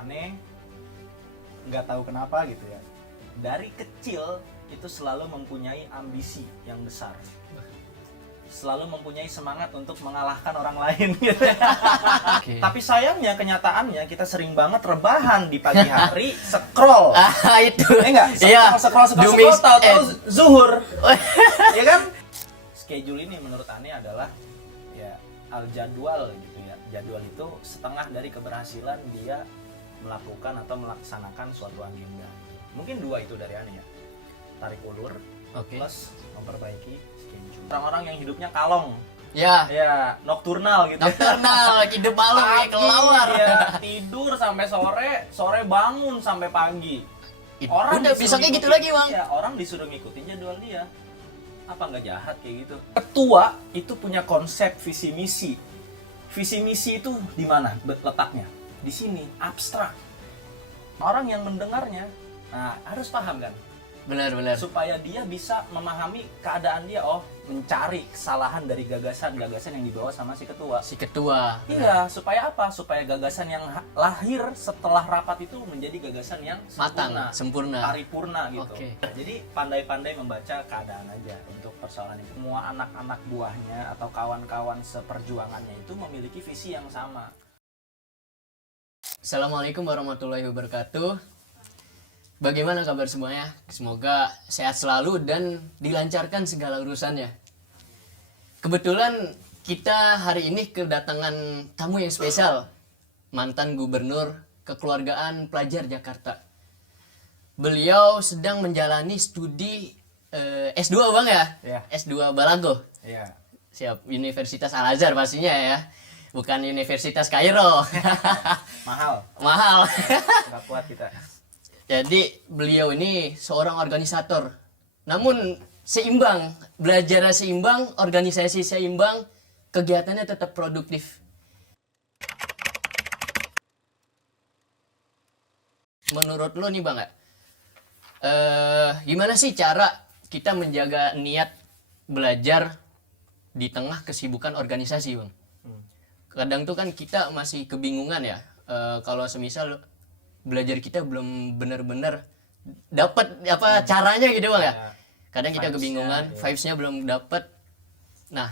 Aneh, nggak tahu kenapa gitu ya. Dari kecil itu selalu mempunyai ambisi yang besar. Selalu mempunyai semangat untuk mengalahkan orang lain gitu. Oke. Tapi sayangnya kenyataannya kita sering banget rebahan di pagi hari scroll. Itu. Enggak, Iya. scroll Dumis tahu zuhur. Oh. Ya kan? Schedule ini menurut Ane adalah ya al-jadwal gitu ya. Jadwal itu setengah dari keberhasilan dia melakukan atau melaksanakan suatu agenda. Mungkin dua itu dari Ane ya. Tarik ulur Oke. plus memperbaiki schedule. Orang-orang yang hidupnya kalong, Ya. ya nokturnal gitu. Nocturnal, hidup malam kayak kelelawar. Ya, tidur sampai sore bangun sampai pagi. Udah disuruh besoknya gitu ngikutin- lagi, Bang. Iya, orang disuruh ngikutin jadwal dia. Apa nggak jahat kayak gitu? Ketua itu punya konsep visi misi. Visi misi itu di mana letaknya? Di sini, abstrak. Orang yang mendengarnya, nah harus paham kan? Benar. Supaya dia bisa memahami keadaan dia. Oh, mencari kesalahan dari gagasan-gagasan yang dibawa sama si ketua. Si ketua. Iya, supaya apa? Supaya gagasan yang lahir setelah rapat itu menjadi gagasan yang Matang, sempurna, sempurna. paripurna gitu. Oke. Jadi pandai-pandai membaca keadaan aja untuk persoalan itu. Semua anak-anak buahnya atau kawan-kawan seperjuangannya itu memiliki visi yang sama. Assalamualaikum warahmatullahi wabarakatuh. Bagaimana kabar semuanya? Semoga sehat selalu dan dilancarkan segala urusannya. Kebetulan kita hari ini kedatangan tamu yang spesial, mantan gubernur kekeluargaan pelajar Jakarta. Beliau sedang menjalani studi S2 Bang ya? Iya. S2 Balago. Iya. Siap, Universitas Al-Azhar pastinya ya. Bukan Universitas Kairo. Mahal, Mahal. nggak kuat kita. Jadi beliau ini seorang organisator. Namun seimbang, belajarnya seimbang, organisasi seimbang, kegiatannya tetap produktif. Menurut lo nih Bang ya, gimana sih cara kita menjaga niat belajar di tengah kesibukan organisasi Bang? Kadang tuh kan kita masih kebingungan ya, kalau semisal belajar kita belum benar-benar dapat apa caranya gitu Bang ya. Kadang kita Vibes-nya, kebingungan, iya. vibes-nya belum dapat. Nah,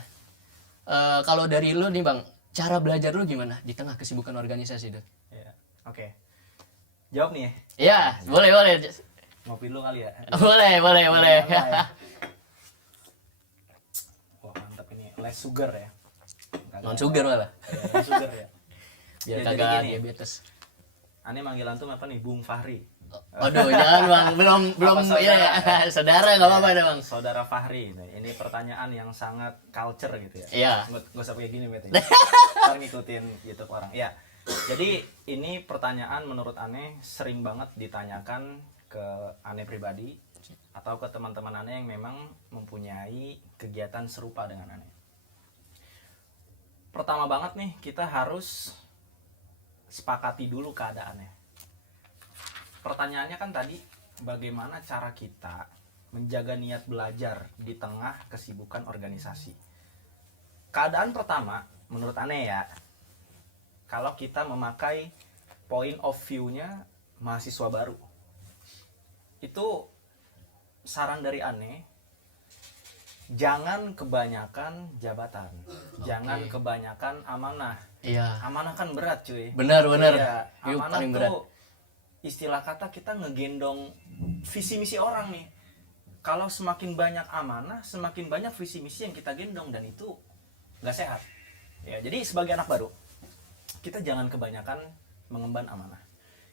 kalau dari lu nih Bang, cara belajar lu gimana di tengah kesibukan organisasi itu? Iya. Oke. Jawab nih ya. Ya, boleh. Ngopi dulu kali ya. Boleh. Ya. Wah, mantap ini. Less sugar ya. Non sugar malah. Less sugar ya. Biar Ya, jadi kagak gini. diabetes. Aneh manggil antum apa nih? Bung Fahri. Aduh, jangan Bang, belum Apa, ya, saudara enggak apa-apa deh Bang. Saudara Fahri. Ini pertanyaan yang sangat culture gitu ya. Iya. Nggak usah kayak gini berarti. Ntar ngikutin YouTube orang. Ya. Jadi ini pertanyaan menurut Aneh sering banget ditanyakan ke Aneh pribadi atau ke teman-teman Aneh yang memang mempunyai kegiatan serupa dengan Aneh. Pertama banget nih kita harus sepakati dulu keadaannya. Pertanyaannya kan tadi, bagaimana cara kita menjaga niat belajar di tengah kesibukan organisasi? Keadaan pertama, menurut Aneh ya, kalau kita memakai point of view-nya mahasiswa baru, itu saran dari Aneh, jangan kebanyakan jabatan, jangan kebanyakan amanah. Iya. Amanah kan berat cuy. Benar. Iya, Itu amanah paling tuh berat. istilah kata kita ngegendong visi misi orang nih. Kalau semakin banyak amanah, semakin banyak visi misi yang kita gendong dan itu nggak sehat. Ya, jadi sebagai anak baru, kita jangan kebanyakan mengemban amanah.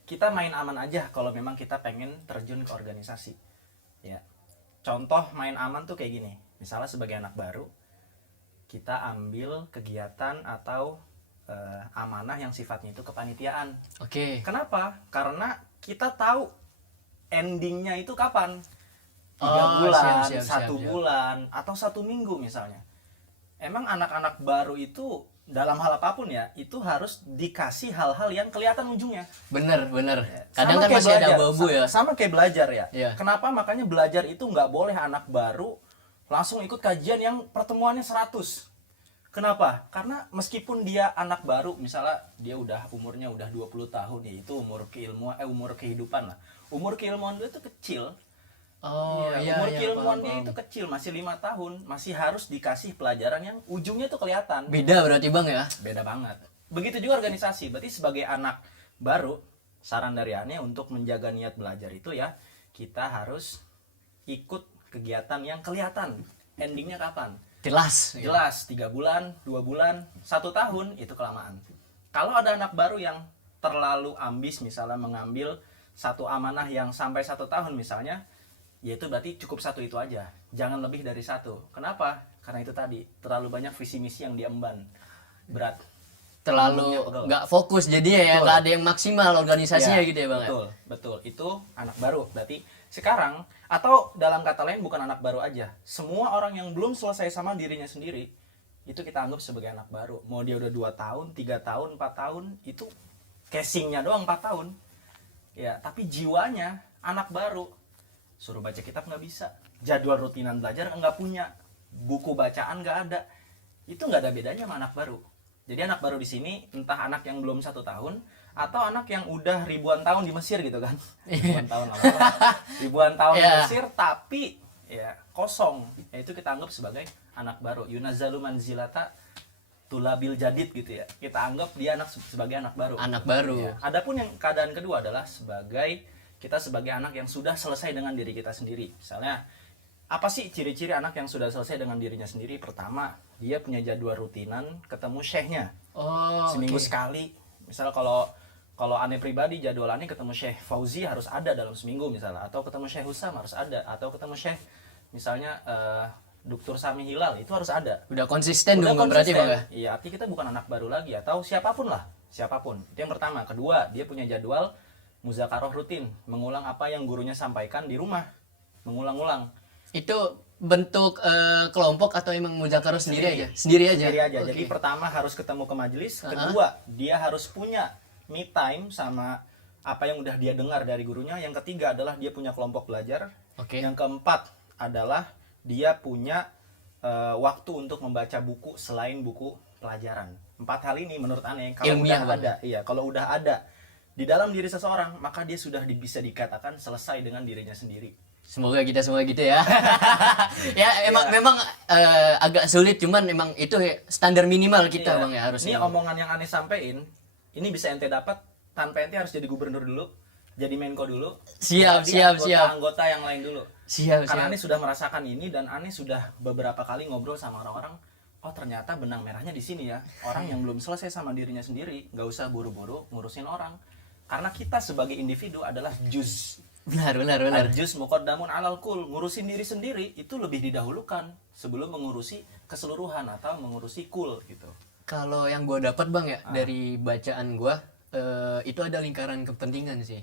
Kita main aman aja kalau memang kita pengen terjun ke organisasi. Ya. Contoh main aman tuh kayak gini. Misalnya sebagai anak baru, kita ambil kegiatan atau amanah yang sifatnya itu kepanitiaan. Oke. Kenapa? Karena kita tahu endingnya itu kapan. 3 Oh, bulan, siap. 1 bulan, atau 1 minggu misalnya. Emang anak-anak baru itu dalam hal apapun ya, itu harus dikasih hal-hal yang kelihatan ujungnya. Bener. Sama Kadang kan kayak masih ada belajar. abu-abu ya. Sama kayak belajar ya. Iya. Kenapa? Makanya belajar itu nggak boleh anak baru langsung ikut kajian yang pertemuannya 100. Kenapa? Karena meskipun dia anak baru, misalnya dia umurnya udah 20 tahun, ya itu umur kehidupan lah. Umur keilmuan dia itu kecil. Oh iya, Umur iya, keilmuan paham, dia paham. itu kecil, masih 5 tahun, masih harus dikasih pelajaran yang ujungnya tuh kelihatan. Beda berarti bang ya. Beda banget. Begitu juga organisasi. Berarti sebagai anak baru, saran dari Ane untuk menjaga niat belajar itu ya, kita harus ikut kegiatan yang kelihatan. Endingnya kapan? Jelas gitu. Jelas, 3 bulan, 2 bulan, 1 tahun, itu kelamaan. Kalau ada anak baru yang terlalu ambis, misalnya mengambil satu amanah yang sampai 1 tahun misalnya, yaitu berarti cukup satu itu aja. Jangan lebih dari satu. Kenapa? Karena itu tadi, terlalu banyak visi misi yang diemban. Berat. Terlalu Betul. nggak fokus jadi ya Betul. nggak ada yang maksimal organisasinya Ya, gitu ya bang ya. betul, betul. Itu anak baru. Berarti sekarang, atau dalam kata lain bukan anak baru aja. Semua orang yang belum selesai sama dirinya sendiri, itu kita anggap sebagai anak baru. Mau dia udah 2 tahun, 3 tahun, 4 tahun, itu casingnya doang 4 tahun. Ya, tapi jiwanya anak baru. Suruh baca kitab nggak bisa. Jadwal rutinan belajar nggak punya. Buku bacaan nggak ada. Itu nggak ada bedanya sama anak baru. Jadi anak baru di sini entah anak yang belum 1 tahun atau anak yang udah ribuan tahun di Mesir gitu kan. Ribuan tahun lama. Ribuan tahun di Yeah. Mesir tapi ya kosong. Ya, itu kita anggap sebagai anak baru. Yunazalu manzilata tulabil jadid gitu ya. Kita anggap dia sebagai anak baru. Anak baru. Ya. Adapun yang keadaan kedua adalah kita sebagai anak yang sudah selesai dengan diri kita sendiri. Misalnya, apa sih ciri-ciri anak yang sudah selesai dengan dirinya sendiri? Pertama, dia punya jadwal rutinan ketemu syekhnya. Oh Seminggu oke. sekali. Misalnya kalau Ane pribadi jadwal Ane ketemu Syekh Fauzi harus ada dalam seminggu misalnya, atau ketemu Syekh Husam harus ada, atau ketemu Syekh misalnya Dr. Sami Hilal itu harus ada. Udah konsisten Udah dong berarti bang ya. Iya, artinya kita bukan anak baru lagi atau siapapun lah, siapapun. Itu yang pertama. Kedua, dia punya jadwal muzakarah rutin, mengulang apa yang gurunya sampaikan di rumah, mengulang-ulang. Itu bentuk kelompok atau emang muzakarah sendiri aja? Sendiri aja. Sendiri aja. Oke. Jadi pertama harus ketemu ke majelis, kedua dia harus punya me time sama apa yang udah dia dengar dari gurunya. Yang ketiga adalah dia punya kelompok belajar. Oke. Yang keempat adalah dia punya waktu untuk membaca buku selain buku pelajaran. 4 hal ini menurut Ane kalau Ilmiah udah ada, iya, kalau udah ada di dalam diri seseorang, maka dia sudah bisa dikatakan selesai dengan dirinya sendiri. Semoga kita semua gitu ya. Ya memang agak sulit cuman emang itu standar minimal kita Iya. bang ya harus. Ini omongan yang Ane sampein, ini bisa ente dapat tanpa ente harus jadi gubernur dulu, jadi Menko dulu. Siap, jadi siap. anggota yang lain dulu. Siap, Karena siap. Ane sudah merasakan ini dan Ane sudah beberapa kali ngobrol sama orang-orang. Oh ternyata benang merahnya di sini ya. Orang yang belum selesai sama dirinya sendiri, nggak usah buru-buru ngurusin orang. Karena kita sebagai individu adalah juz. Benar. Juz muqaddamun alal kul. Ngurusin diri sendiri itu lebih didahulukan sebelum mengurusi keseluruhan atau mengurusi kul gitu. Kalau yang gue dapat bang ya dari bacaan gue itu ada lingkaran kepentingan sih.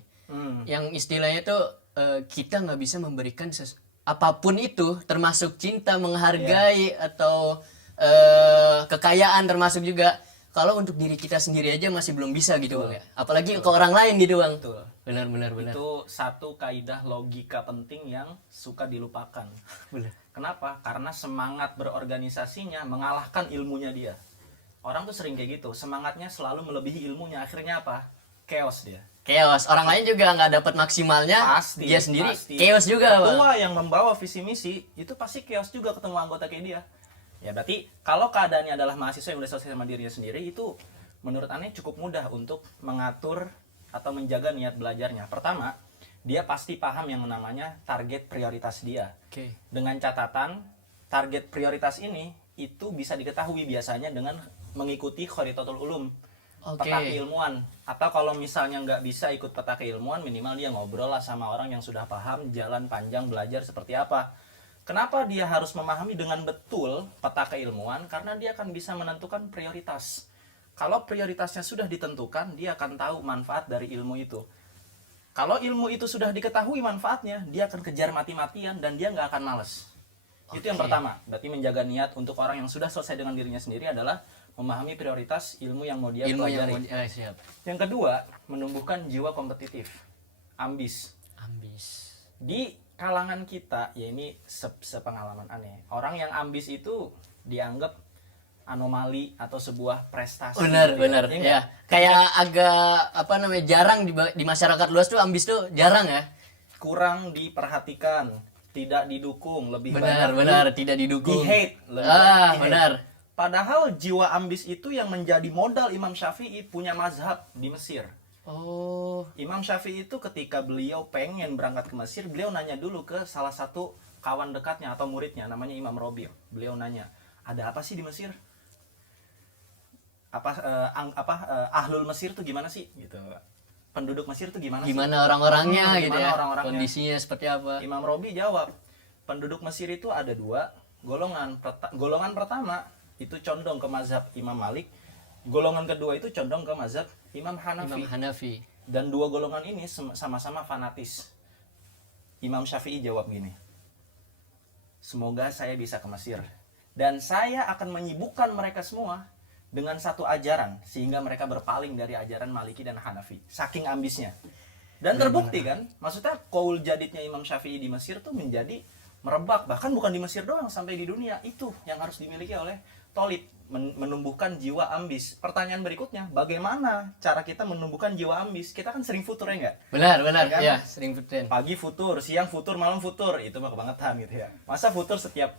Yang istilahnya tuh kita nggak bisa memberikan apapun itu, termasuk cinta, menghargai atau kekayaan termasuk juga. Kalau untuk diri kita sendiri aja masih belum bisa gitu bang ya. Apalagi ke orang lain gitu bang. Betul. Benar. Itu satu kaidah logika penting yang suka dilupakan. Benar. Kenapa? Karena semangat berorganisasinya mengalahkan ilmunya dia. Orang tuh sering kayak gitu, semangatnya selalu melebihi ilmunya. Akhirnya apa? Chaos dia. Chaos. Orang lain juga nggak dapat maksimalnya. Pasti. Dia sendiri pasti. chaos juga bang. Ketua yang membawa visi misi itu pasti chaos juga ketemu anggota kayak dia. Ya berarti kalau keadaannya adalah mahasiswa yang udah selesai sama dirinya sendiri, itu menurut Ane cukup mudah untuk mengatur atau menjaga niat belajarnya. Pertama, dia pasti paham yang namanya target prioritas dia. Oke. Dengan catatan, target prioritas ini itu bisa diketahui biasanya dengan mengikuti Kharitatul Ulum, peta keilmuan. Atau kalau misalnya nggak bisa ikut peta keilmuan, minimal dia ngobrol lah sama orang yang sudah paham jalan panjang belajar seperti apa. Kenapa dia harus memahami dengan betul peta keilmuan? Karena dia akan bisa menentukan prioritas. Kalau prioritasnya sudah ditentukan, dia akan tahu manfaat dari ilmu itu. Kalau ilmu itu sudah diketahui manfaatnya, dia akan kejar mati-matian dan dia nggak akan males. Itu yang pertama. Berarti menjaga niat untuk orang yang sudah selesai dengan dirinya sendiri adalah memahami prioritas ilmu yang mau dia pelajari. Siap. Yang kedua, menumbuhkan jiwa kompetitif, ambis. Di kalangan kita, ya ini sepengalaman Ane, orang yang ambis itu dianggap anomali atau sebuah prestasi. Benar, gitu benar. Iya Ya, nggak? kayak agak apa namanya jarang di masyarakat luas tuh ambis tuh jarang ya. Kurang diperhatikan, tidak didukung, lebih Benar, banyak benar, tidak didukung. di-hate, lebih banyak di-hate. Benar. Padahal jiwa ambis itu yang menjadi modal Imam Syafi'i punya mazhab di Mesir. Oh, Imam Syafi'i itu ketika beliau pengen berangkat ke Mesir, beliau nanya dulu ke salah satu kawan dekatnya atau muridnya, namanya Imam Robi. Beliau nanya, ada apa sih di Mesir? Ahlul Mesir tuh gimana sih? Gitu. Penduduk Mesir tuh gimana sih? gimana orang-orangnya gitu Gimana ya? orang-orangnya? Kondisinya seperti apa? Imam Robi jawab, penduduk Mesir itu ada dua golongan. Golongan pertama itu condong ke mazhab Imam Malik, golongan kedua itu condong ke mazhab Imam Hanafi. Imam Hanafi. Dan dua golongan ini sama-sama fanatis. Imam Syafi'i jawab gini, semoga saya bisa ke Mesir dan saya akan menyibukkan mereka semua dengan satu ajaran sehingga mereka berpaling dari ajaran Maliki dan Hanafi. Saking ambisnya. Dan terbukti kan, maksudnya qaul jadidnya Imam Syafi'i di Mesir tuh menjadi merebak, bahkan bukan di Mesir doang, sampai di dunia. Itu yang harus dimiliki oleh Tolib, menumbuhkan jiwa ambis. Pertanyaan berikutnya, bagaimana cara kita menumbuhkan jiwa ambis? Kita kan sering futur ya enggak? Benar, benar. Ya kan? Ya, sering futur. Pagi futur, siang futur, malam futur. Itu mah kebangetan gitu ya. Masa futur setiap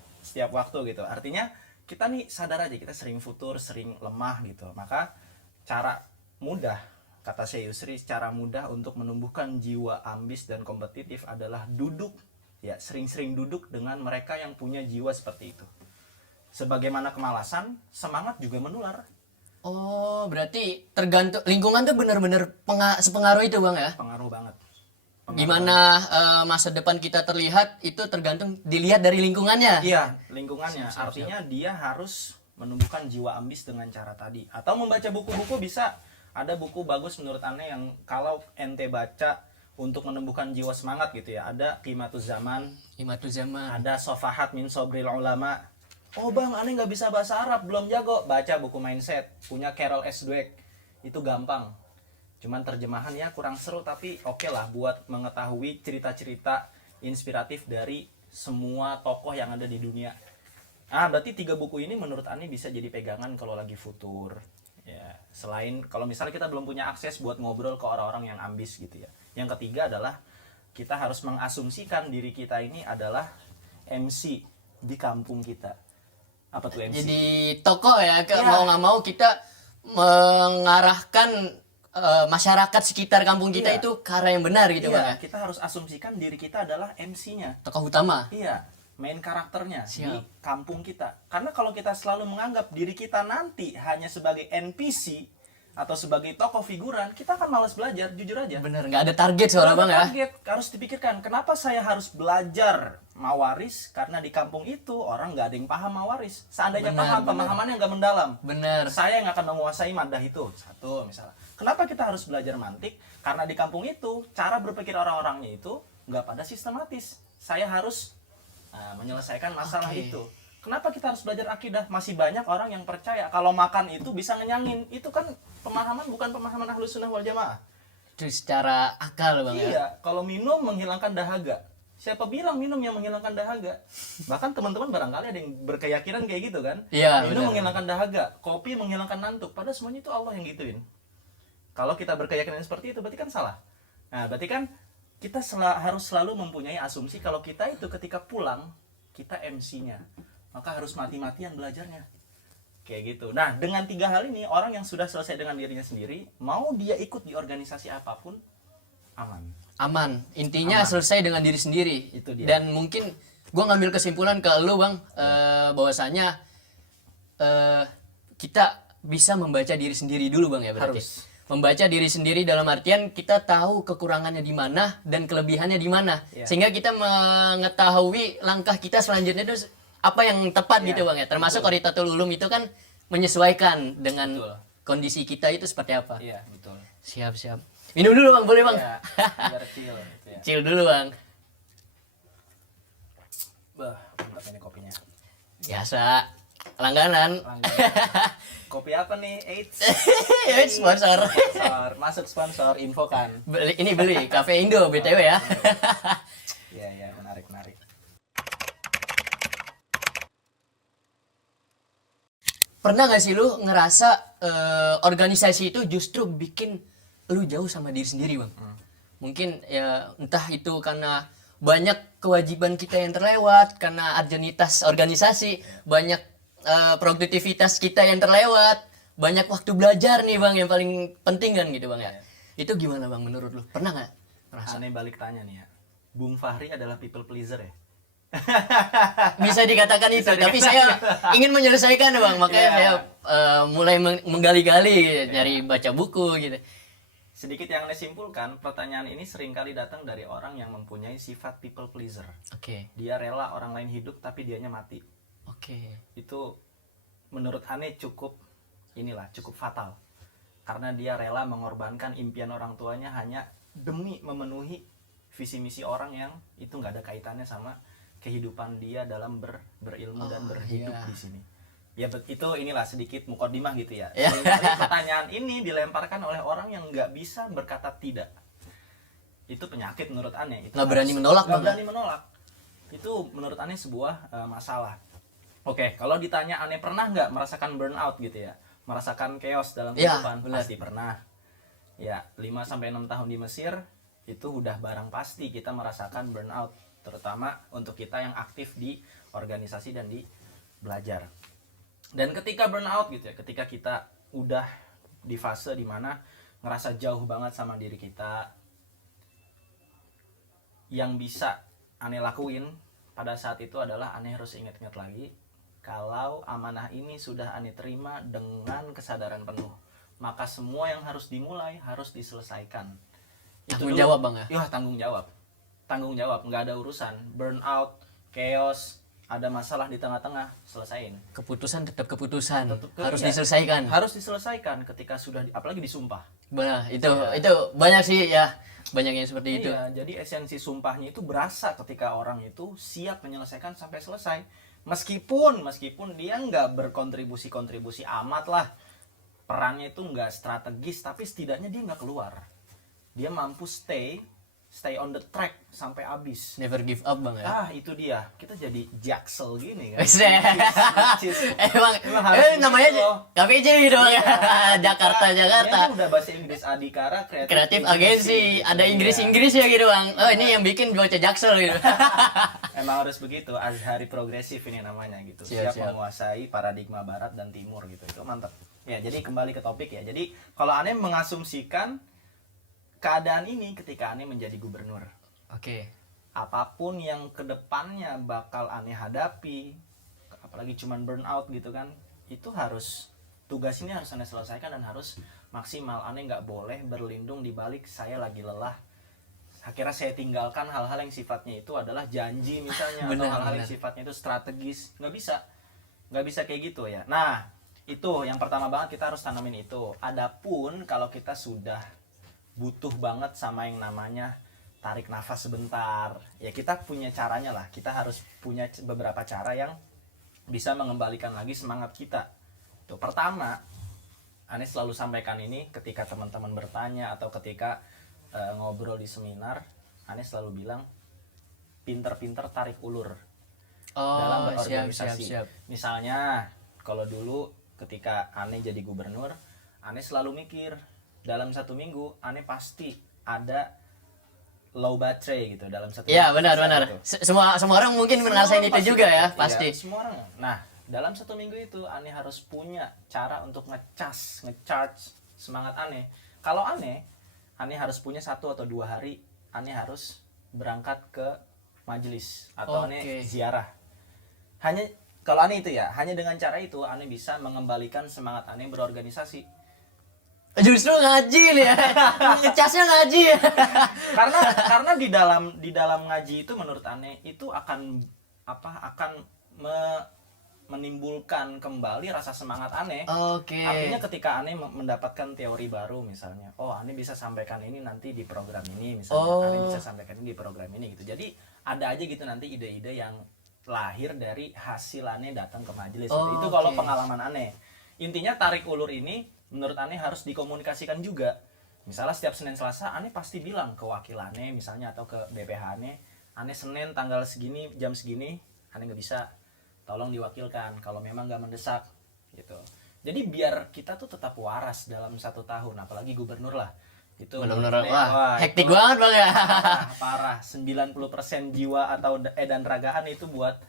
waktu gitu. Artinya kita nih sadar aja kita sering futur, sering lemah gitu. Maka cara mudah, kata Syekh Yusri, cara mudah untuk menumbuhkan jiwa ambis dan kompetitif adalah duduk, ya sering-sering duduk dengan mereka yang punya jiwa seperti itu. Sebagaimana kemalasan, semangat juga menular. Oh, berarti tergantung lingkungan tuh benar-benar sepengaruh itu Bang ya. Pengaruh banget. Gimana masa depan kita terlihat itu tergantung dilihat dari lingkungannya. Iya, lingkungannya. Siap. Artinya dia harus menumbuhkan jiwa ambis dengan cara tadi. Atau membaca buku-buku bisa. Ada buku bagus menurut Ane yang kalau ente baca untuk menumbuhkan jiwa semangat gitu ya. Ada Qimatuz Zaman, Imatu zaman. ada Sofahat min Sobril Ulama. Oh bang, Ane nggak bisa bahasa Arab, belum jago. Baca buku Mindset, punya Carol S. Dweck. Itu gampang. Cuman terjemahan ya kurang seru, tapi oke lah buat mengetahui cerita-cerita inspiratif dari semua tokoh yang ada di dunia. Berarti 3 buku ini menurut Ani bisa jadi pegangan kalau lagi futur. Ya, selain kalau misalnya kita belum punya akses buat ngobrol ke orang-orang yang ambis gitu ya. Yang ketiga adalah kita harus mengasumsikan diri kita ini adalah MC di kampung kita. Apa tuh MC? Jadi tokoh ya, Ya. mau nggak mau kita mengarahkan masyarakat sekitar kampung kita Iya. itu ke arah yang benar gitu Bang ya. Iya, kita harus asumsikan diri kita adalah MC-nya. Tokoh utama. Iya, main karakternya di Siap. kampung kita. Karena kalau kita selalu menganggap diri kita nanti hanya sebagai NPC atau sebagai tokoh figuran, kita akan malas belajar, jujur aja. Bener, nggak ada target soalnya Kenapa Bang ya. target? Harus dipikirkan, kenapa saya harus belajar mawaris? Karena di kampung itu orang nggak ada yang paham mawaris. Seandainya Benar, paham, benar. pemahamannya nggak mendalam. Bener. Saya yang akan menguasai madah itu. Satu misalnya. Kenapa kita harus belajar mantik? Karena di kampung itu cara berpikir orang-orangnya itu nggak pada sistematis. Saya harus menyelesaikan masalah Oke. itu. Kenapa kita harus belajar akidah? Masih banyak orang yang percaya kalau makan itu bisa ngenyangin. Itu kan pemahaman bukan pemahaman Ahlus Sunnah wal Jamaah. Itu secara akal Bang ya. Iya, kalau minum menghilangkan dahaga. Siapa bilang minum yang menghilangkan dahaga? Bahkan teman-teman barangkali ada yang berkeyakinan kayak gitu kan. Iya, Minum benar. menghilangkan dahaga, kopi menghilangkan ngantuk. Padahal semuanya itu Allah yang gituin. Kalau kita berkeyakinan seperti itu berarti kan salah. Nah, berarti kan kita harus selalu mempunyai asumsi kalau kita itu ketika pulang kita MC-nya. Maka harus mati-matian belajarnya. Kayak gitu. Nah, dengan 3 hal ini orang yang sudah selesai dengan dirinya sendiri, mau dia ikut di organisasi apapun aman. Aman. Intinya Aman. selesai dengan diri sendiri. Itu dia. Dan mungkin gua ngambil kesimpulan ke lu Bang, bahwasanya kita bisa membaca diri sendiri dulu Bang ya berarti. Harus. Membaca diri sendiri dalam artian kita tahu kekurangannya di mana dan kelebihannya di mana. Iya. Sehingga kita mengetahui langkah kita selanjutnya itu apa yang tepat Iya, gitu Bang ya. Termasuk betul. Qoridatul Ulum itu kan menyesuaikan dengan Betul. kondisi kita itu seperti apa. Iya, betul. Siap, siap. Minum dulu Bang, boleh Bang? Ya, biar chill gitu ya. Chill dulu Bang. Bah, mantap ini kopinya. Biasa. Langganan. Kopi apa nih? Eits. Sponsor. Sponsor. Masuk sponsor, info kan. Ini beli Cafe Indo BTW ya. Iya, iya, menarik, menarik. pernah gak sih lu ngerasa organisasi itu justru bikin lu jauh sama diri sendiri, Bang? Mungkin ya entah itu karena banyak kewajiban kita yang terlewat, karena urgenitas organisasi, banyak produktivitas kita yang terlewat, banyak waktu belajar nih, Bang, yang paling penting kan gitu, Bang ya. Itu gimana, Bang, menurut lu? Pernah nggak ngerasa? Aneh balik tanya nih ya. Bung Fahri adalah people pleaser ya? Bisa dikatakan itu, tapi saya ingin menyelesaikan, Bang. Makanya Iya. saya mulai menggali-gali, nyari baca buku gitu. Sedikit yang Aneh simpulkan, pertanyaan ini seringkali datang dari orang yang mempunyai sifat people pleaser. Oke. Dia rela orang lain hidup tapi dianya mati. Oke. Itu menurut Aneh cukup fatal. Karena dia rela mengorbankan impian orang tuanya hanya demi memenuhi visi misi orang yang itu nggak ada kaitannya sama kehidupan dia dalam berilmu dan berhidup di sini. Ya itu inilah sedikit mukodimah gitu ya. Seringkali pertanyaan ini dilemparkan oleh orang yang nggak bisa berkata tidak. Itu penyakit menurut Aneh. Itu Nggak berani menolak, nggak Bang. berani menolak. Itu menurut Aneh sebuah masalah. Oke, kalau ditanya Aneh pernah nggak merasakan burnout gitu ya, merasakan chaos dalam Ya, kehidupan, benar. pasti pernah. Ya, 5-6 tahun di Mesir itu udah barang pasti kita merasakan burnout, terutama untuk kita yang aktif di organisasi dan di belajar. Dan ketika burnout gitu ya, ketika kita udah di fase dimana ngerasa jauh banget sama diri kita, yang bisa Aneh lakuin pada saat itu adalah Aneh harus ingat-ingat lagi kalau amanah ini sudah Aneh terima dengan kesadaran penuh, maka semua yang harus dimulai harus diselesaikan. Tanggung jawab, Bang ya? Yah, tanggung jawab, nggak ada urusan burnout, chaos, ada masalah di tengah-tengah, selesain. Keputusan tetap keputusan, harus Iya, diselesaikan. harus diselesaikan ketika sudah apalagi disumpah. Benar, itu banyak sih ya, banyak yang seperti itu. Iya, jadi esensi sumpahnya itu berasa ketika orang itu siap menyelesaikan sampai selesai. Meskipun dia nggak berkontribusi amat lah, perannya itu nggak strategis, tapi setidaknya dia nggak keluar. Dia mampu stay on the track sampai habis. Never give up, Bang ya. Itu dia. Kita jadi jaksel gini kan. Emang harus namanya begitu loh. KPJ gitu, Bang ya. Jakarta. Ini udah bahasa Inggris Adhikara Kreatif agensi, ada Inggris ya gitu, Bang. Oh, ini yang bikin bocah jaksel gitu. Emang harus begitu, Azhari progresif ini namanya gitu. Siap menguasai paradigma barat dan timur gitu. Itu mantap. Ya, jadi kembali ke topik ya. Jadi kalau Aneh mengasumsikan keadaan ini ketika Aneh menjadi gubernur. Oke. Apapun yang kedepannya bakal Aneh hadapi, apalagi cuman burnout gitu kan, itu tugas ini harus Aneh selesaikan dan harus maksimal. Aneh nggak boleh berlindung di balik saya lagi lelah. Akhirnya saya tinggalkan hal-hal yang sifatnya itu adalah janji misalnya, atau hal-hal yang sifatnya itu strategis. Nggak bisa kayak gitu ya. Nah, itu yang pertama banget kita harus tanamin itu. Adapun kalau kita sudah butuh banget sama yang namanya tarik nafas sebentar, ya kita punya caranya lah. Kita harus punya beberapa cara yang bisa mengembalikan lagi semangat kita. Tuh, pertama, Aneh selalu sampaikan ini ketika teman-teman bertanya atau ketika ngobrol di seminar. Aneh selalu bilang pinter-pinter tarik ulur dalam berorganisasi. Siap. Misalnya kalau dulu ketika Aneh jadi gubernur, Aneh selalu mikir dalam 1 minggu Aneh pasti ada low baterai gitu dalam 1 minggu. Iya, benar. Semua orang mungkin ngerasain itu juga ya, pasti. Iya, semua orang. Nah, dalam 1 minggu itu Aneh harus punya cara untuk ngecharge semangat Aneh. Kalau Aneh harus punya 1 atau 2 hari Aneh harus berangkat ke majelis atau Aneh ziarah. Kalau Aneh itu ya, hanya dengan cara itu Aneh bisa mengembalikan semangat Aneh berorganisasi. Justru ngaji nih ya. Ngecasnya ngaji ya. karena di dalam ngaji itu menurut Aneh itu akan menimbulkan kembali rasa semangat Aneh. Oke. Artinya ketika Aneh mendapatkan teori baru misalnya, Aneh bisa sampaikan ini nanti di program ini misalnya, Aneh bisa sampaikan ini di program ini gitu. Jadi ada aja gitu nanti ide-ide yang lahir dari hasil Aneh datang ke majelis gitu. Itu kalau pengalaman Aneh. Intinya tarik ulur ini menurut Aneh harus dikomunikasikan juga. Misalnya setiap Senin Selasa Aneh pasti bilang ke wakil Aneh misalnya atau ke BPH Aneh Senin tanggal segini jam segini Aneh nggak bisa, tolong diwakilkan. Kalau memang nggak mendesak gitu. Jadi biar kita tuh tetap waras dalam 1 tahun, apalagi gubernur lah. Itu Benar-benar wah, hektik itu banget Bang ya. parah. 90% jiwa atau dan ragaan itu buat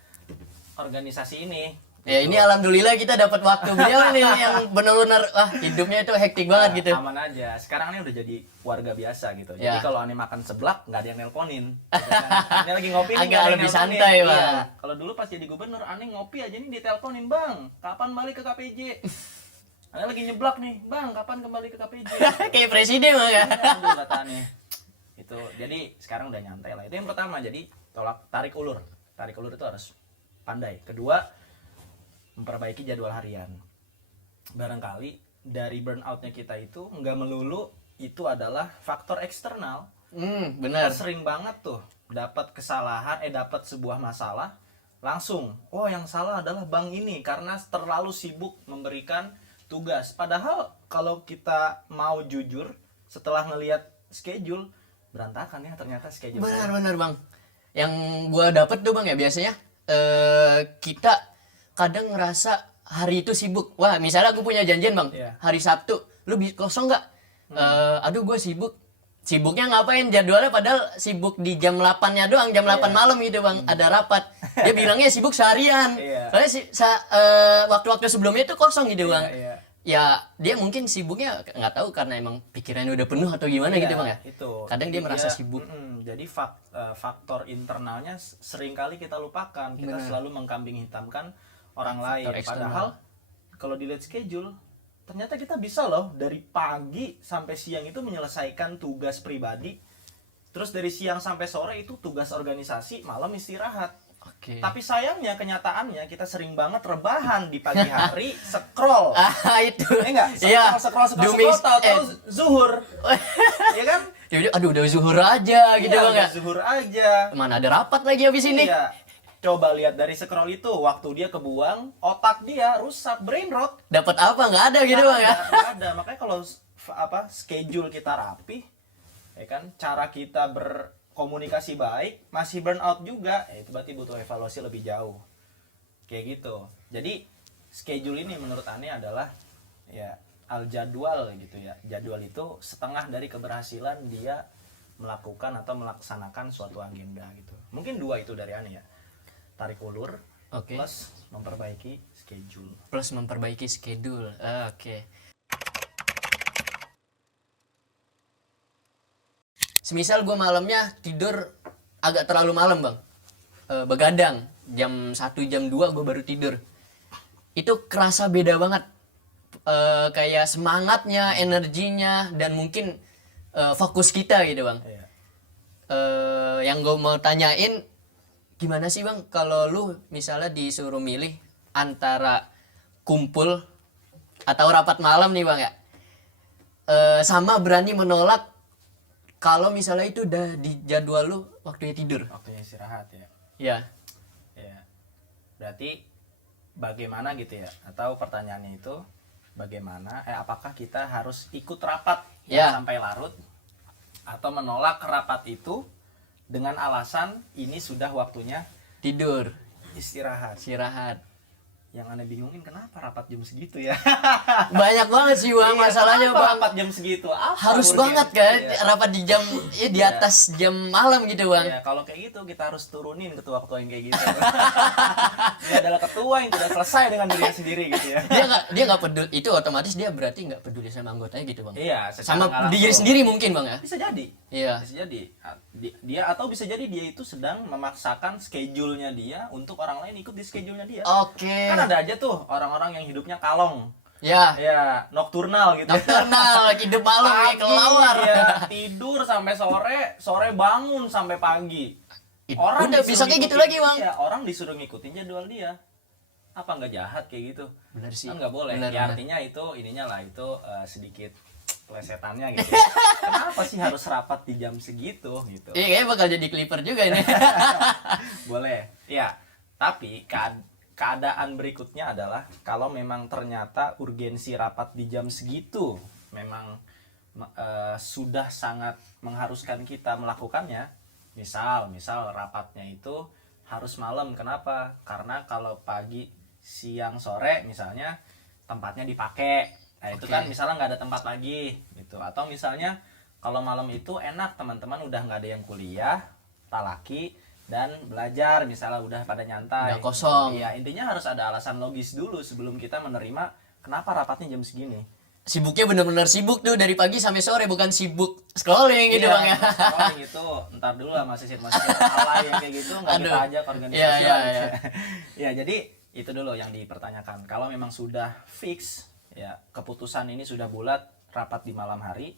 organisasi ini. Ya ini alhamdulillah kita dapat waktu beliau nih yang benar-benar wah hidupnya itu hektik banget gitu. Aman aja. Sekarang ini udah jadi warga biasa gitu. Ya. Jadi kalau aneh makan seblak nggak ada yang nelponin. Ini lagi ngopi nih, Agak nggak ada yang lebih nelponin. santai, Iya. Bang. Kalau dulu pas jadi gubernur aneh ngopi aja nih diteleponin, "Bang, kapan balik ke KPJ?" Aneh lagi nyeblak nih, "Bang, kapan kembali ke KPJ?" Kayak presiden Bang ya. Aduh, kata aneh. Itu. Jadi sekarang udah nyantai lah. Itu yang pertama. Jadi tarik ulur. Tarik ulur itu harus pandai. Kedua, memperbaiki jadwal harian. Barangkali dari burnoutnya kita itu nggak melulu itu adalah faktor eksternal. Benar. Kita sering banget tuh dapat kesalahan, dapat sebuah masalah, langsung, oh yang salah adalah bank ini karena terlalu sibuk memberikan tugas. Padahal kalau kita mau jujur, setelah ngelihat schedule, berantakan ya ternyata schedule. Benar Bang. Yang gua dapet tuh Bang ya biasanya kita kadang ngerasa hari itu sibuk. Wah, misalnya aku punya janjian Bang, Iya. hari Sabtu, lu kosong nggak? Aduh gue sibuk. Sibuknya ngapain? Jadwalnya padahal sibuk di jam 8-nya doang, jam 8 malam gitu Bang, ada rapat. Dia bilangnya sibuk seharian. Iya. Soalnya waktu-waktu sebelumnya itu kosong gitu Bang. Iya. Ya, dia mungkin sibuknya nggak tahu karena emang pikirannya udah penuh atau gimana gitu Bang ya. Itu. Kadang dia Jadi merasa sibuk. Jadi faktor internalnya seringkali kita lupakan. Kita selalu mengkambing hitamkan orang lain. eksternal. Padahal kalau dilihat schedule, ternyata kita bisa loh dari pagi sampai siang itu menyelesaikan tugas pribadi. Terus dari siang sampai sore itu tugas organisasi, malam istirahat. Oke. Tapi sayangnya kenyataannya kita sering banget rebahan di pagi hari, scroll. Itu. Enggak? Iya. Scroll, Dumis- tahu-tahu zuhur. Iya kan? Aduh udah zuhur aja gitu Iya, Bang ya. udah zuhur aja. Mana ada rapat lagi habis ini. Iya. Coba lihat dari scroll itu, waktu dia kebuang, otak dia rusak, brain rot. Dapat apa nggak ada gitu Bang ya. Nggak ada. Makanya kalau schedule kita rapi, ya kan, cara kita berkomunikasi baik, masih burnout juga, itu berarti butuh evaluasi lebih jauh. Kayak gitu. Jadi schedule ini menurut Ane adalah ya al jadwal gitu ya. Jadwal itu setengah dari keberhasilan dia melakukan atau melaksanakan suatu agenda gitu. Mungkin 2 itu dari Ane ya. Tarik ulur Oke. plus memperbaiki schedule. Plus memperbaiki schedule. Oke. Semisal gue malamnya tidur agak terlalu malam Bang. Begadang jam 1 jam 2 gue baru tidur. Itu kerasa beda banget. Kayak semangatnya, energinya dan mungkin fokus kita gitu Bang. Iya. Yang gue mau tanyain, gimana sih Bang kalau lu misalnya disuruh milih antara kumpul atau rapat malam nih Bang ya, sama berani menolak kalau misalnya itu udah di jadwal lu waktunya tidur. Waktunya istirahat ya. Ya. Ya. Berarti bagaimana gitu ya? Atau pertanyaannya itu bagaimana? Apakah kita harus ikut rapat Ya. sampai larut atau menolak rapat itu dengan alasan ini sudah waktunya Tidur, istirahat? istirahat. Yang Ane bingungin kenapa rapat jam segitu ya? Banyak banget sih Bang masalahnya Kenapa Bang. rapat jam segitu? Apa Harus urgensinya? banget kan Iya. rapat di jam di atas jam malam gitu Bang. Ya, kalau kayak gitu kita harus turunin ketua-ketua yang kayak gitu. Dia adalah ketua yang tidak selesai dengan dirinya sendiri gitu ya. Dia nggak peduli, itu otomatis dia berarti nggak peduli sama anggotanya gitu Bang. Iya, secara Sama nggak diri langsung. sendiri mungkin Bang ya. Bisa jadi. Iya. Bisa jadi dia atau bisa jadi dia itu sedang memaksakan schedule-nya dia untuk orang lain ikut di schedule-nya dia. Oke. Kan ada aja tuh orang-orang yang hidupnya kalong. Ya. Ya, nokturnal gitu. Nocturnal, hidup malam kayak kelawar. Ya, tidur sampai sore, sore bangun sampai pagi. Udah disuruh bisa kayak gitu ngikutin- lagi, Bang. Iya, orang disuruh ngikutin jadwal dia. Apa nggak jahat kayak gitu? Benar sih. Kan nggak boleh. Benar, Ya, benar. artinya itu ininya lah itu sedikit plesetannya gitu. Ya. Kenapa sih harus rapat di jam segitu gitu? Iya, kayaknya bakal jadi clipper juga ini. Boleh. Ya, tapi keadaan berikutnya adalah kalau memang ternyata urgensi rapat di jam segitu memang sudah sangat mengharuskan kita melakukannya. Misal rapatnya itu harus malam. Kenapa? Karena kalau pagi, siang, sore misalnya tempatnya dipakai. Nah itu Oke. kan misalnya nggak ada tempat lagi gitu. Atau misalnya kalau malam itu enak teman-teman udah nggak ada yang kuliah, talaki dan belajar misalnya udah pada nyantai. Udah kosong. Iya, intinya harus ada alasan logis dulu sebelum kita menerima kenapa rapatnya jam segini. Sibuknya bener-bener sibuk tuh dari pagi sampai sore, bukan sibuk scrolling gitu Iya, bang ya. scrolling itu ntar dulu lah masih alay yang kayak gitu nggak kita Aduh. ajak organisasi Iya, iya, lah gitu. iya. Ya jadi itu dulu yang dipertanyakan. Kalau memang sudah fix ya keputusan ini sudah bulat rapat di malam hari,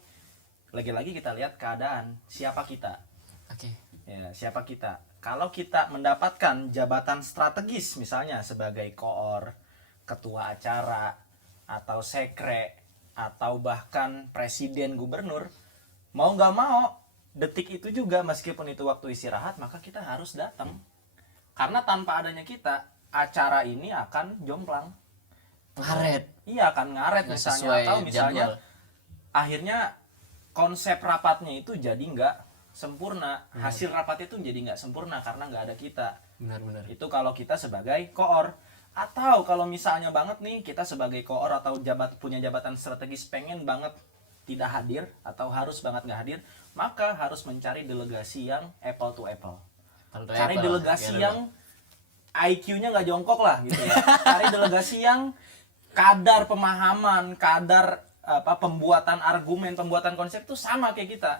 lagi-lagi kita lihat keadaan siapa kita. Oke. Ya, siapa kita? Kalau kita mendapatkan jabatan strategis misalnya sebagai koor, ketua acara, atau sekre, atau bahkan presiden gubernur, mau nggak mau detik itu juga meskipun itu waktu istirahat maka kita harus datang. Karena tanpa adanya kita, acara ini akan jomplang. Ngaret. Iya akan ngaret Nggak misalnya, sesuai atau misalnya jadwal. akhirnya konsep rapatnya itu jadi nggak sempurna, hasil rapatnya itu jadi nggak sempurna karena nggak ada kita. Benar-benar. Itu kalau kita sebagai koor. Atau kalau misalnya banget nih kita sebagai koor atau punya jabatan strategis pengen banget tidak hadir atau harus banget nggak hadir, maka harus mencari delegasi yang apple to apple. Cari delegasi yang IQ-nya nggak jongkok lah gitu ya. Cari delegasi yang kadar pemahaman, kadar pembuatan argumen, pembuatan konsep itu sama kayak kita.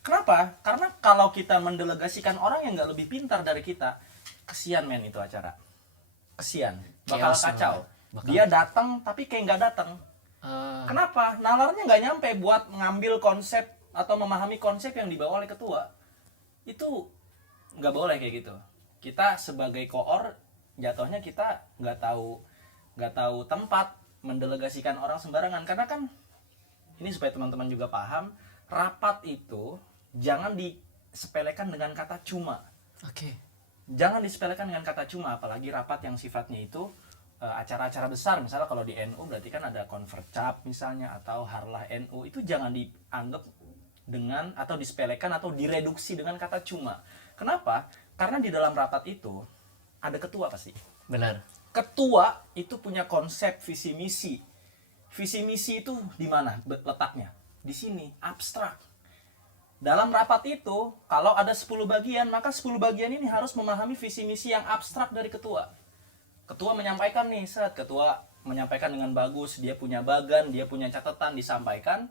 Kenapa? Karena kalau kita mendelegasikan orang yang nggak lebih pintar dari kita, kesian men itu acara. Kesian, bakal Chaos, kacau. bakal. Dia datang tapi kayak nggak datang. Kenapa? Nalarnya nggak nyampe buat ngambil konsep atau memahami konsep yang dibawa oleh ketua. Itu nggak boleh kayak gitu. Kita sebagai koor jatuhnya kita nggak tahu tempat mendelegasikan orang sembarangan. Karena kan ini supaya teman-teman juga paham, rapat itu jangan disepelekan dengan kata cuma. Oke. Jangan disepelekan dengan kata cuma, apalagi rapat yang sifatnya itu acara-acara besar. Misalnya kalau di NU berarti kan ada konvercap misalnya atau harlah NU, itu jangan dianggap dengan atau disepelekan atau direduksi dengan kata cuma. Kenapa? Karena di dalam rapat itu ada ketua pasti. Benar. Ketua itu punya konsep visi misi. Visi misi itu di mana letaknya? Di sini, abstrak. Dalam rapat itu, kalau ada 10 bagian, maka 10 bagian ini harus memahami visi misi yang abstrak dari ketua. Ketua menyampaikan nih, ketua menyampaikan dengan bagus, dia punya bagan, dia punya catatan, disampaikan.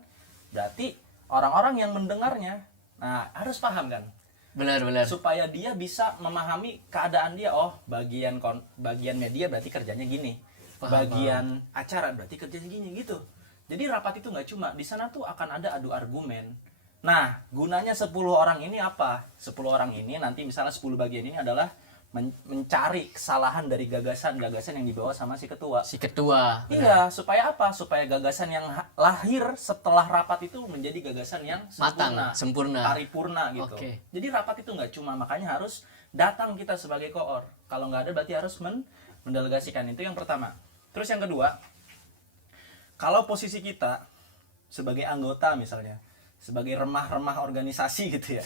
Berarti orang-orang yang mendengarnya, nah harus paham kan? Benar-benar. Supaya dia bisa memahami keadaan dia. Oh, bagian media berarti kerjanya gini. Bagian acara berarti kerjanya gini gitu. Jadi rapat itu nggak cuma di sana tuh akan ada adu argumen. Nah, gunanya 10 orang ini apa? 10 orang ini nanti misalnya 10 bagian ini adalah mencari kesalahan dari gagasan-gagasan yang dibawa sama si ketua. Si ketua. Iya, supaya apa? Supaya gagasan yang lahir setelah rapat itu menjadi gagasan yang Matang, sempurna. paripurna gitu. Oke. Jadi rapat itu nggak cuma, makanya harus datang kita sebagai koor. Kalau nggak ada berarti harus mendelegasikan. Itu yang pertama. Terus yang kedua, kalau posisi kita sebagai anggota misalnya, sebagai remah-remah organisasi gitu ya,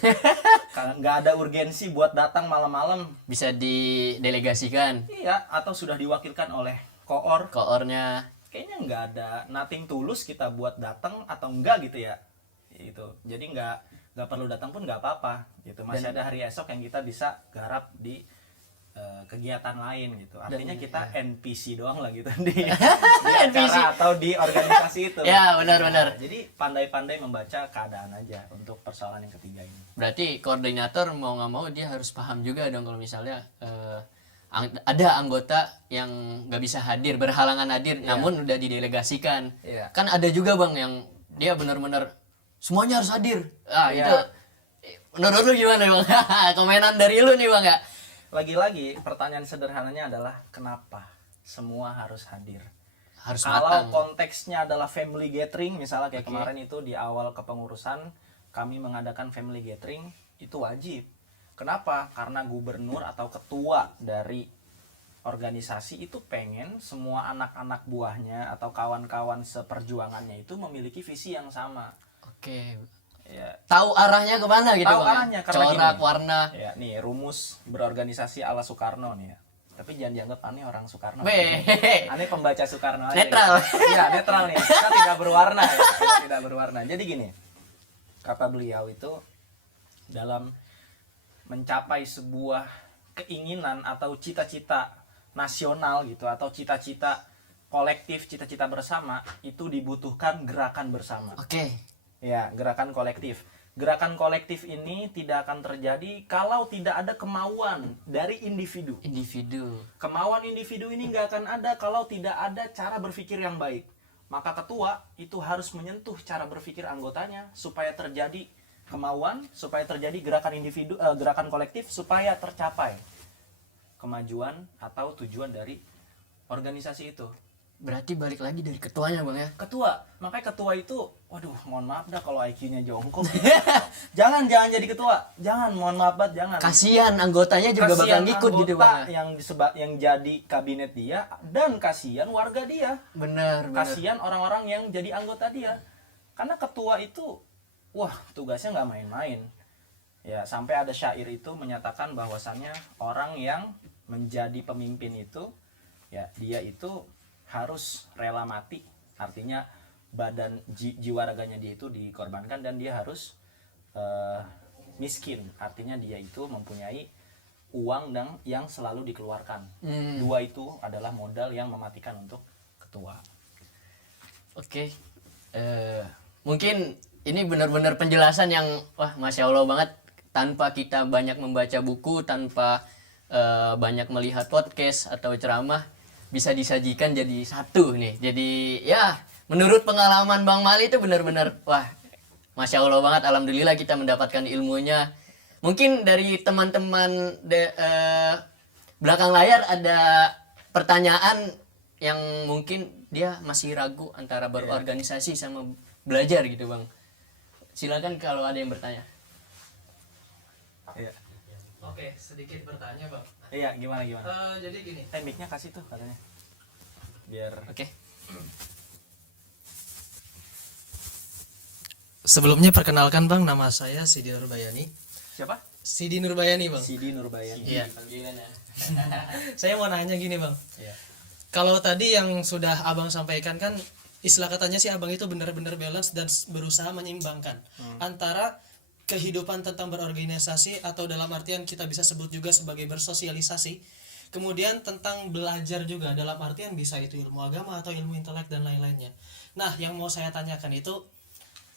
nggak ada urgensi buat datang malam-malam, Bisa didelegasikan. iya, atau sudah diwakilkan oleh koor, Koornya. kayaknya nggak ada nothing tulus kita buat datang atau enggak gitu ya, itu. Jadi nggak perlu datang pun nggak apa-apa gitu. Masih ada hari esok yang kita bisa garap di kegiatan lain gitu. Artinya kita NPC doang lah gitu di NPC. acara atau di organisasi itu. Ya, benar-benar. Nah, jadi pandai-pandai membaca keadaan aja untuk persoalan yang ketiga ini. Berarti koordinator mau nggak mau dia harus paham juga dong kalau misalnya ada anggota yang nggak bisa hadir, berhalangan hadir, namun udah didelegasikan. Iya. Kan ada juga bang yang dia benar-benar semuanya harus hadir. Iya. Itu menurut lu gimana bang? Komenan dari lu nih bang ya? Lagi-lagi pertanyaan sederhananya adalah kenapa semua harus hadir? Harus Kalau matang. konteksnya adalah family gathering, misalnya kayak kemarin itu di awal kepengurusan kami mengadakan family gathering, itu wajib. Kenapa? Karena gubernur atau ketua dari organisasi itu pengen semua anak-anak buahnya atau kawan-kawan seperjuangannya itu memiliki visi yang sama. Oke. Ya, Tahu arahnya kemana gitu Tahu bang? arahnya, karena Corak, gini. warna. ya nih rumus berorganisasi ala Soekarno nih ya. Tapi jangan dianggap aneh orang Soekarno. Weh. Aneh pembaca Soekarno aja. Netral. Iya, netral nih. Kita tidak berwarna ya. Kita tidak berwarna. Jadi gini, kata beliau itu dalam mencapai sebuah keinginan atau cita-cita nasional gitu, atau cita-cita kolektif, cita-cita bersama, itu dibutuhkan gerakan bersama. Oke. Ya, gerakan kolektif. Gerakan kolektif ini tidak akan terjadi kalau tidak ada kemauan dari individu. Individu. Kemauan individu ini nggak akan ada kalau tidak ada cara berpikir yang baik. Maka ketua itu harus menyentuh cara berpikir anggotanya supaya terjadi kemauan, supaya terjadi gerakan individu, gerakan kolektif, supaya tercapai kemajuan atau tujuan dari organisasi itu. Berarti balik lagi dari ketuanya bang ya. Ketua, makanya ketua itu, waduh, mohon maaf dah kalau IQ-nya jongkok. jangan jadi ketua, jangan, mohon maaf banget, jangan. Kasihan anggotanya juga bakal ngikut gitu bang. yang jadi kabinet dia, dan kasihan warga dia, Bener. kasihan orang-orang yang jadi anggota dia. Karena ketua itu, wah, tugasnya nggak main-main. Ya, sampai ada syair itu menyatakan bahwasannya orang yang menjadi pemimpin itu, ya dia itu harus rela mati, artinya badan jiwa raganya dia itu dikorbankan, dan dia harus miskin, artinya dia itu mempunyai uang dan yang selalu dikeluarkan. Dua itu adalah modal yang mematikan untuk ketua. Oke. Mungkin ini benar-benar penjelasan yang wah masya Allah banget, tanpa kita banyak membaca buku, tanpa banyak melihat podcast atau ceramah, bisa disajikan jadi satu nih. Jadi ya menurut pengalaman Bang Mali itu benar-benar wah masya Allah banget, alhamdulillah kita mendapatkan ilmunya. Mungkin dari teman-teman belakang layar ada pertanyaan yang mungkin dia masih ragu antara berorganisasi sama belajar gitu Bang. Silakan kalau ada yang bertanya. Iya. Oke, sedikit bertanya bang. Iya, gimana? Jadi gini. Mic-nya kasih tuh katanya. Biar Oke. Sebelumnya perkenalkan bang, nama saya Sidi Nurbayani. siapa? Sidi Nurbayani bang. Sidi Nurbayani. Iya. Panggilannya. Saya mau nanya gini bang. Iya. Kalau tadi yang sudah abang sampaikan kan, istilah katanya sih abang itu benar-benar balance dan berusaha menyeimbangkan antara kehidupan tentang berorganisasi, atau dalam artian kita bisa sebut juga sebagai bersosialisasi, kemudian tentang belajar juga dalam artian bisa itu ilmu agama atau ilmu intelek dan lain-lainnya. Nah, yang mau saya tanyakan itu,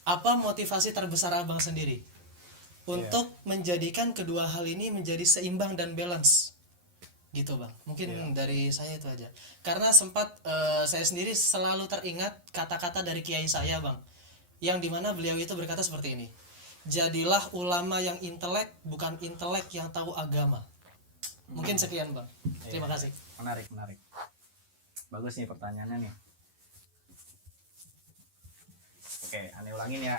apa motivasi terbesar abang sendiri untuk menjadikan kedua hal ini menjadi seimbang dan balance gitu bang? Mungkin dari saya itu aja, karena sempat saya sendiri selalu teringat kata-kata dari kiai saya bang, yang dimana beliau itu berkata seperti ini: jadilah ulama yang intelek, bukan intelek yang tahu agama. Mungkin sekian bang, terima kasih. Menarik. Bagus nih pertanyaannya nih. Oke, aneh ulangin ya,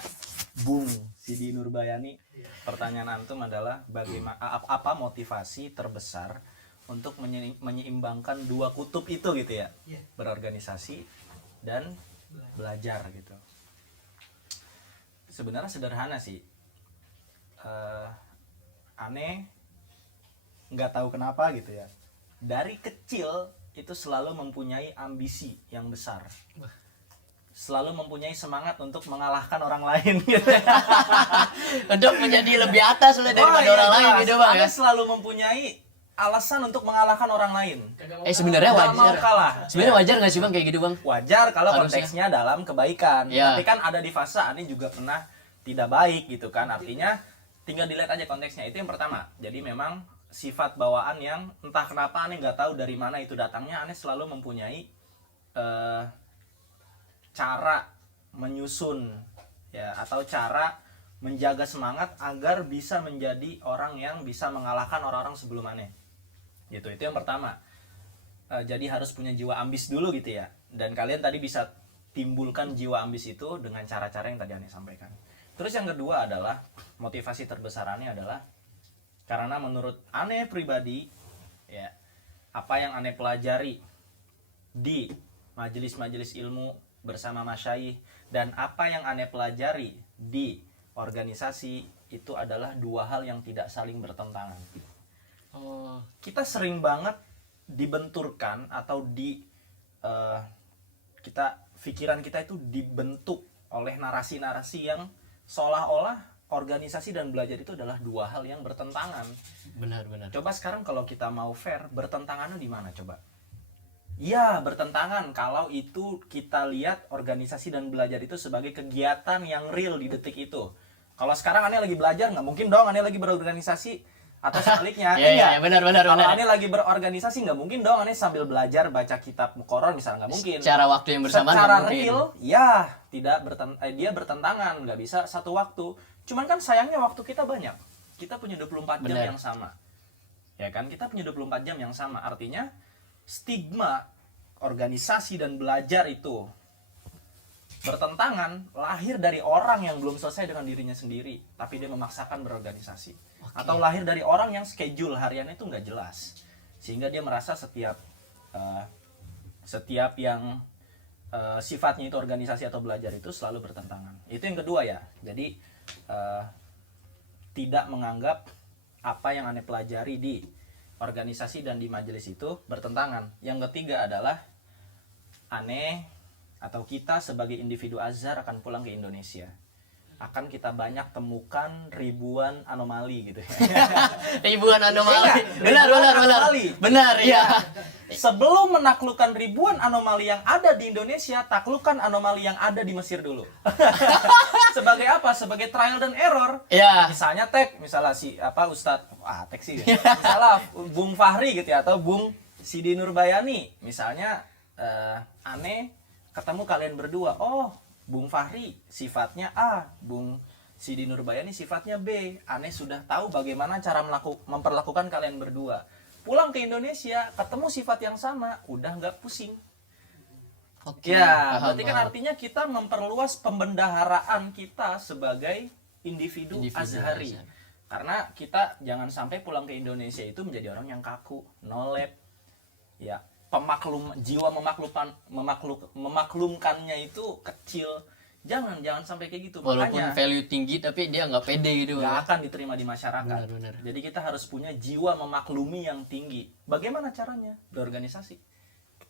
Bung Sidi Nurbayani. Pertanyaan antum adalah bagaimana, apa motivasi terbesar untuk menyeimbangkan dua kutub itu gitu ya, berorganisasi dan belajar gitu. Sebenarnya sederhana sih. Aneh nggak tahu kenapa gitu ya, dari kecil itu selalu mempunyai ambisi yang besar, selalu mempunyai semangat untuk mengalahkan orang lain gitu. Untuk menjadi lebih atas lah daripada orang lain gitu Bang ya. Aneh selalu mempunyai alasan untuk mengalahkan orang lain. Sebenarnya Nggak mau wajar. kalah. Sebenarnya wajar nggak sih Bang kayak gitu Bang? Wajar kalau Harusnya. konteksnya dalam kebaikan. Ya. Tapi kan ada di fase Aneh juga pernah tidak baik gitu kan. Artinya tinggal dilihat aja konteksnya. Itu yang pertama. Jadi memang sifat bawaan yang entah kenapa Aneh nggak tahu dari mana itu datangnya. Aneh selalu mempunyai cara menyusun ya, atau cara menjaga semangat agar bisa menjadi orang yang bisa mengalahkan orang-orang sebelum Aneh. Gitu. Itu yang pertama. Jadi harus punya jiwa ambis dulu gitu ya. Dan kalian tadi bisa timbulkan jiwa ambis itu dengan cara-cara yang tadi Aneh sampaikan. Terus yang kedua adalah motivasi terbesar Aneh adalah karena menurut Aneh pribadi ya, apa yang Aneh pelajari di majelis-majelis ilmu bersama masyayikh dan apa yang Aneh pelajari di organisasi itu adalah dua hal yang tidak saling bertentangan. Oh, Kita sering banget dibenturkan atau pikiran kita itu dibentuk oleh narasi-narasi yang seolah-olah organisasi dan belajar itu adalah dua hal yang bertentangan. Benar. Coba sekarang kalau kita mau fair, bertentangannya di mana coba? Iya, bertentangan kalau itu kita lihat organisasi dan belajar itu sebagai kegiatan yang real di detik itu. Kalau sekarang aneh lagi belajar, nggak mungkin dong aneh lagi berorganisasi. Atau sebaliknya, Iya, benar. kalau aneh lagi berorganisasi, nggak mungkin dong aneh sambil belajar baca kitab Quran misalnya, nggak mungkin. Secara waktu yang bersamaan Secara nggak mungkin. real, ya dia bertentangan, nggak bisa satu waktu. Cuman kan sayangnya waktu kita banyak. Kita punya 24 jam Benar. yang sama. Ya kan, kita punya 24 jam yang sama. Artinya stigma organisasi dan belajar itu bertentangan lahir dari orang yang belum selesai dengan dirinya sendiri, tapi dia memaksakan berorganisasi. Atau lahir dari orang yang schedule hariannya itu nggak jelas, sehingga dia merasa setiap yang sifatnya itu organisasi atau belajar itu selalu bertentangan. Itu yang kedua ya. Jadi tidak menganggap apa yang aneh pelajari di organisasi dan di majelis itu bertentangan. Yang ketiga adalah aneh atau kita sebagai individu Azhar akan pulang ke Indonesia. Akan kita banyak temukan ribuan anomali gitu. Ribuan anomali. Iya, Benar. anomali. Benar, ya. Sebelum menaklukkan ribuan anomali yang ada di Indonesia, taklukkan anomali yang ada di Mesir dulu. Sebagai apa? Sebagai trial dan error. Ya. Misalnya misalnya Ustadz sih. Misalnya Bung Fahri gitu ya, atau Bung Sidi Nurbayani. Misalnya aneh ketemu kalian berdua. Oh, Bung Fahri sifatnya A, Bung Sidi Nurbayani sifatnya B. Aneh sudah tahu bagaimana cara memperlakukan kalian berdua. Pulang ke Indonesia, ketemu sifat yang sama, udah nggak pusing. Oke. Ya, paham, berarti kan paham. artinya kita memperluas pembendaharaan kita sebagai individu Azhari. Azhar. Karena kita jangan sampai pulang ke Indonesia itu menjadi orang yang kaku, nolep. Ya, jiwa memaklumkannya itu kecil. Jangan sampai kayak gitu. Walaupun Makanya value tinggi tapi dia nggak pede gitu. nggak akan diterima di masyarakat. Benar. Jadi kita harus punya jiwa memaklumi yang tinggi. Bagaimana caranya? Berorganisasi.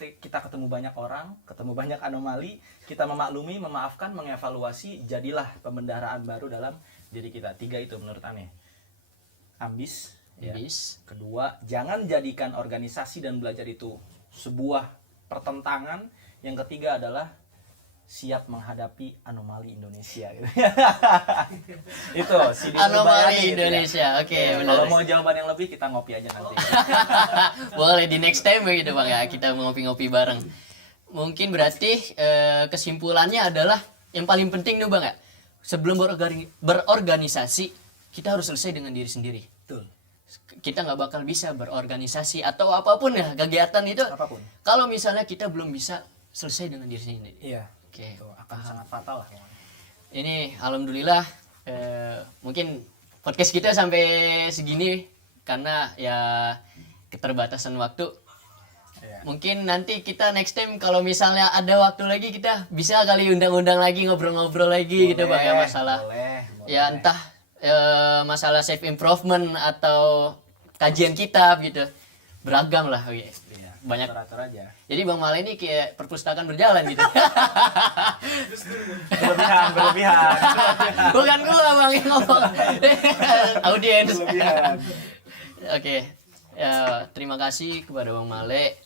Kita ketemu banyak orang, ketemu banyak anomali, kita memaklumi, memaafkan, mengevaluasi, jadilah pembendaharaan baru dalam diri kita. 3 itu menurut aneh. Ambis. Ya. Kedua, jangan jadikan organisasi dan belajar itu sebuah pertentangan. Yang ketiga adalah siap menghadapi anomali Indonesia gitu. Itu Sidi Anomali Nurbayani, Indonesia. gitu ya. Oke, Ya, benar. kalau mau jawaban yang lebih kita ngopi aja nanti. Boleh di next time begitu Bang ya, kita ngopi-ngopi bareng. Mungkin berarti kesimpulannya adalah yang paling penting nih Bang ya. Sebelum berorganisasi, kita harus selesai dengan diri sendiri. Betul. Kita nggak bakal bisa berorganisasi atau apapun ya kegiatan itu. Apapun. Kalau misalnya kita belum bisa selesai dengan diri sendiri. Iya. Oke. Itu akan sangat fatal lah. Ini alhamdulillah mungkin podcast kita sampai segini karena ya keterbatasan waktu. Iya. Mungkin nanti kita next time kalau misalnya ada waktu lagi kita bisa kali undang-undang lagi ngobrol-ngobrol lagi gitu Bang ya masalah. Boleh. Ya entah masalah self improvement atau kajian kitab gitu. Beragam lah Iya. banyak. Atur aja. Jadi Bang Male ini kayak perpustakaan berjalan gitu. Berlebihan. Bukan gua Bang yang ngomong. Audiens. Berlebihan. Oke. Ya, terima kasih kepada Bang Male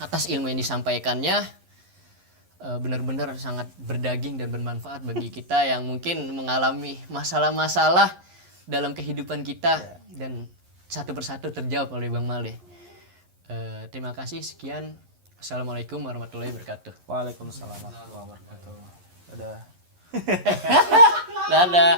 atas ilmu yang disampaikannya. Benar-benar sangat berdaging dan bermanfaat bagi kita yang mungkin mengalami masalah-masalah dalam kehidupan kita dan satu persatu terjawab oleh Bang Male. Terima kasih, sekian. Assalamualaikum warahmatullahi wabarakatuh. Waalaikumsalam warahmatullahi wabarakatuh. Dadah. Dadah.